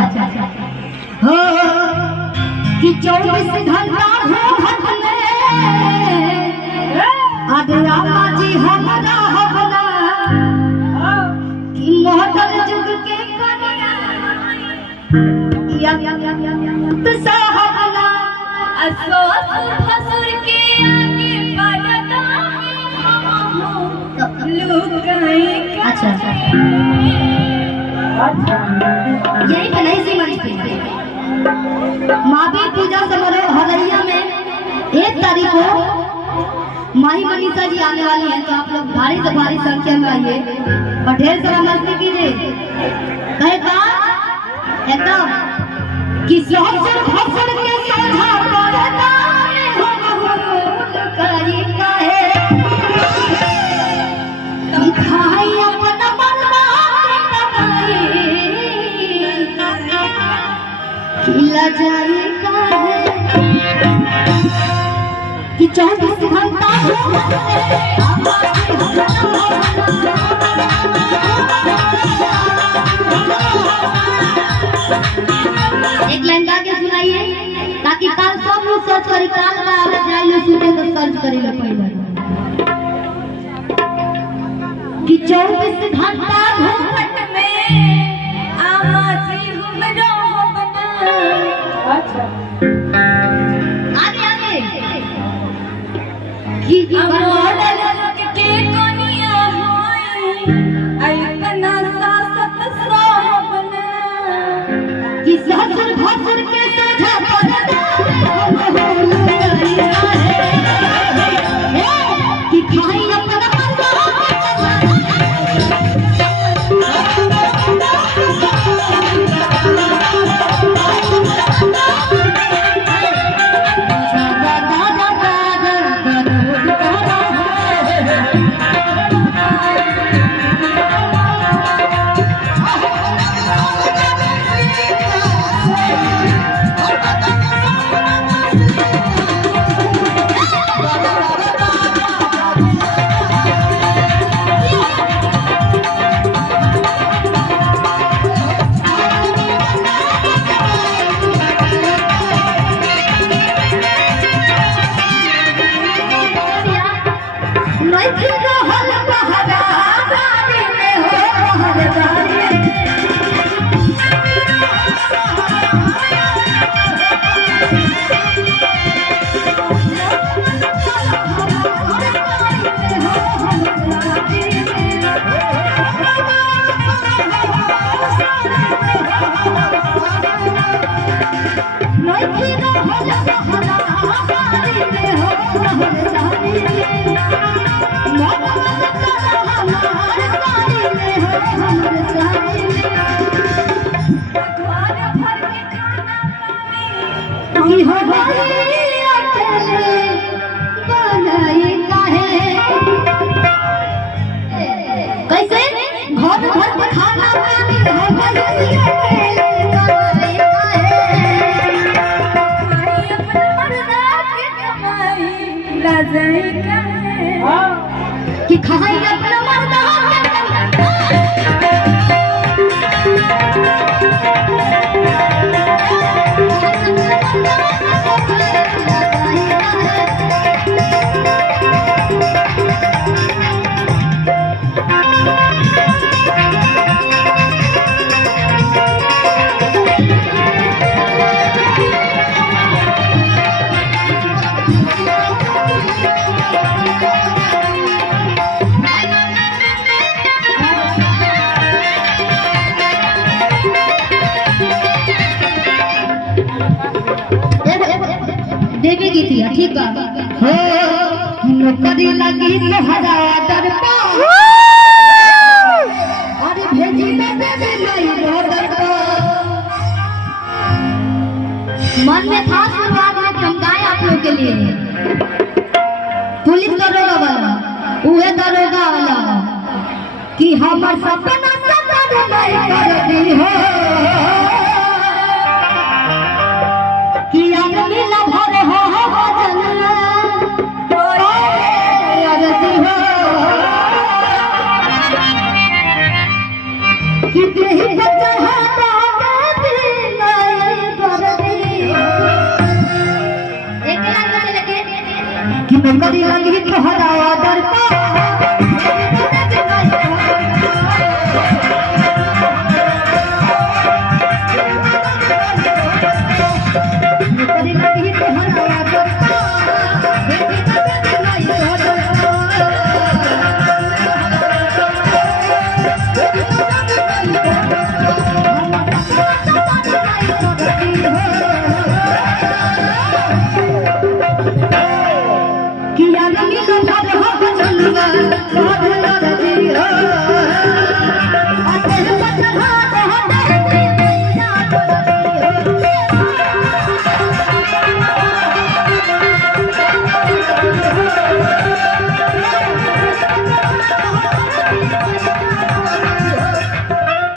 अच्छा हो कि 24 घंटा हो घटले आदरा बाजी हमरा हवला कि मॉडल जुग के कन्या तो साहबला असोस फसुर के आगे पड़ता लुकाई। अच्छा यही बनाई सी मंच पे महावीर पूजा समारोह हदरिया में 1 तारीख को माही मनीषा जी आने वाली हैं, तो आप लोग भारी से भारी संख्या में आइए और ढेर सारा मस्ती कीजिए। कहे का एकदम कि सहसर फसर के सोझा पड़ता में हो करी काहे कि खाई अपना बनवा खिला जाए काहे कि 24 घंटा एक लाइन गा के सुनाइए ताकि काल सब लोग सर्च करी, काल का आवाज जाइए सुने तो सर्च करी ले पहले कि 24 घंटा घूमट में आमाजी हमरो बना। अच्छा आगे आगे कि मॉडल के कोनिया होई अइतना सासत सोहबना कि सहसर फसर के सोझा पड़ता कि खाई अपना कैसे घर घर पे खाना पानी हो कि खाई अपना मर्दा देवी गीतिया ठीक बा हो नौकरी लगी तोहरा दरपा अरे भेजी न देवी नहीं बॉर्डर पर मन में था शुरुआत में चमकाए आप लोग के लिए पुलिस दरोगा वाला उहे दरोगा वाला कि हमर सपना सपना नहीं करती हो कि आदमी ला भरे हो जनला अरती हो कि देही बच्चा है जो